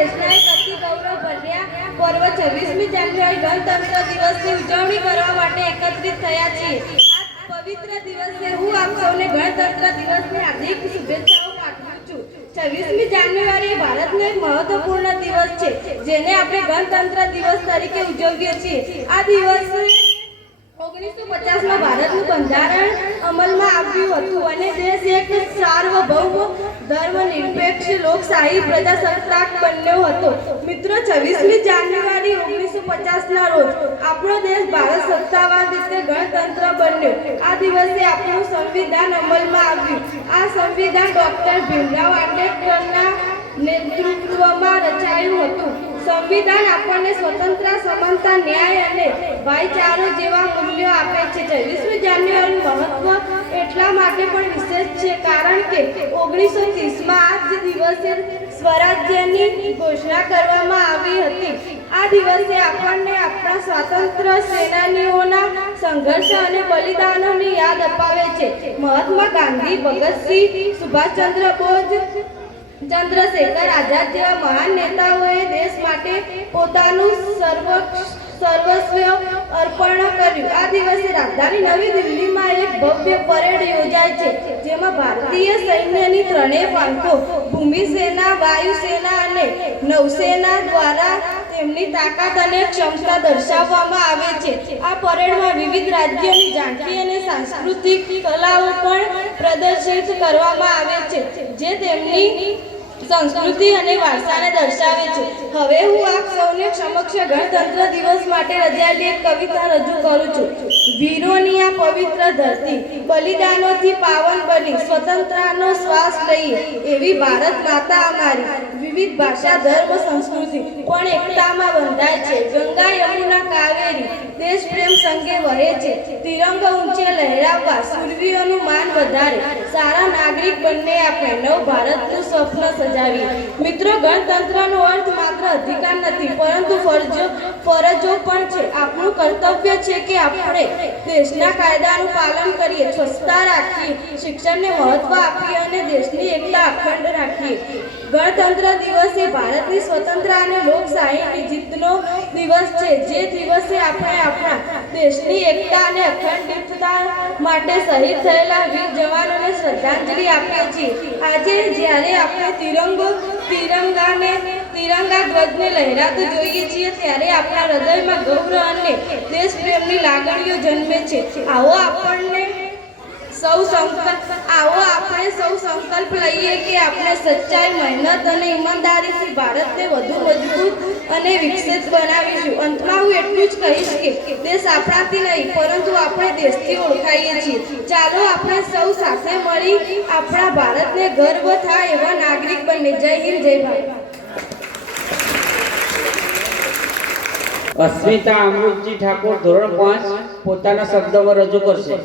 દેશના એક અતિ ગૌરવભર્યા પર્વ 26મી જાન્યુઆરી ગણતંત્ર દિવસની ઉજવણી કરવા માટે એકત્રિત થયા છીએ। આ પવિત્ર દિવસે હું આપ સૌને ગણતંત્ર દિવસની હાર્દિક શુભેચ્છાઓ પાઠવું છું। 26મી જાન્યુઆરી ભારતનો એક મહત્વપૂર્ણ દિવસ છે, જેને આપણે ગણતંત્ર દિવસ તરીકે ઉજવીએ છીએ। આ દિવસે 1950માં ભારતનું બંધારણ અમલમાં આવ્યું હતું અને દેશ એક સાર્વભૌમ ધર્મનિરપેક્ષ લોકશાહી પ્રજાસત્તાક બન્યો હતો। મિત્રો, 26મી જાન્યુઆરી 1950ના રોજ આપણો દેશ ભારત સત્તાવાર રીતે ગણતંત્ર બન્યો। આ દિવસે આપણું સંવિધાન અમલમાં આવ્યું। આ સંવિધાન ડોક્ટર ભીમરાવ આંબેડકરના નેતૃત્વમાં રચાયું હતું। સંવિધાન આપણને સ્વતંત્રતા, સમાનતા, ન્યાય અને ભાઈચારો જેવા મૂલ્યો આપે છે। 26મી જાન્યુઆરીનું મહત્વ એટલા માટે પણ વિશેષ છે કારણ કે 1930માં આ જ દિવસે સ્વરાજ્યની ઘોષણા કરવામાં આવી હતી। આ દિવસે આપણને આપણા સ્વાતંત્ર્ય સેનાનીઓના સંઘર્ષ અને બલિદાનોની યાદ અપાવે છે। મહાત્મા ગાંધી, ભગતસિંહ, સુભાષચંદ્ર બોઝ, ચંદ્રશેખર આઝાદ જેવા મહાન નેતાઓએ દેશ માટે પોતાનું સર્વસ્વ અર્પણ કર્યું। આ દિવસે રાજધાની નવી દિલ્હીમાં એક ભવ્ય પરેડ યોજાય છે, જેમાં ભારતીય સૈન્યની ત્રણેય પાંખો ભૂમિ સેના, વાયુ સેના અને નૌસેના દ્વારા તેમની તાકાત અને ક્ષમતા દર્શાવવામાં આવે છે। આ પરેડમાં વિવિધ રાજ્યોની ઝાંખી અને સાંસ્કૃતિક કલાઓ પણ પ્રદર્શિત કરવામાં આવે છે, જે તેમની સંસ્કૃતિ અને વારસાને દર્શાવે છે। હવે હું આપ સૌને સમક્ષ ગણતંત્ર દિવસ માટે રચાયેલી એક કવિતા રજૂ કરું છું। વીરોની આ પવિત્ર ધરતી બલિદાનોથી પાવન બની સ્વતંત્રતાનો શ્વાસ લઈએ એવી ભારત માતા અમારી। વિવિધ ભાષા, ધર્મ, સંસ્કૃતિ પણ એકતામાં બંધાય છે। ગંગા, યમુના, કાવેરી દેશ પ્રેમ સંગે વહે છે। તિરંગો ઊંચે લહેરાવવા શૂરવીરોનું માન વધારે સારા નાગરિક બનને આપણે નવ ભારતનું સ્વપ્ન સજાવીએ। મિત્રો, ગણતંત્રનો અર્થ માત્ર અધિકાર નથી, પરંતુ ફરજો પણ છે। આપણું કર્તવ્ય છે કે આપણે દેશના કાયદાનું પાલન કરીએ, સ્વચ્છતા રાખીએ, શિક્ષણને મહત્વ આપીએ અને દેશની એકતા અખંડ રાખીએ। ગણતંત્ર દિવસ એ ભારતની સ્વતંત્રતા અને લોકશાહીની જીતનો દિવસ છે, જે દિવસે આપણે આપણા દેશની એકતા અને અખંડિતતા માટે શહીદ થયેલા વીર જવાનોને શ્રદ્ધાંજલિ આપીએ છીએ। આજે જ્યારે આપણે તિરંગા ધ્વજને લહેરાતું જોઈએ છીએ, ત્યારે આપણા હૃદયમાં ગૌરવ અને દેશપ્રેમની લાગણીઓ જન્મે છે। આવો આપણે સૌ સંકલ્પ લઈએ કે આપણે સચ્ચાઈ, મહેનત અને ઈમાનદારીથી ભારતને વધુ મજબૂત અને વિકસિત બનાવીશું। અંતમાં હું એટલું જ કહીશ કે દેશ આપણાથી નહીં, પરંતુ આપણે દેશથી ઓળખાઈએ છીએ। ચાલો આપણે સૌ સાથે મળી આપણા ભારતને ગર્વ થાય એવા નાગરિક બને। જય હિન્દ, જય ભારત। અસ્મિતા અમૃતજી ઠાકોર, ધોરણ 5, પોતાના શબ્દમાં રજૂ કરશે।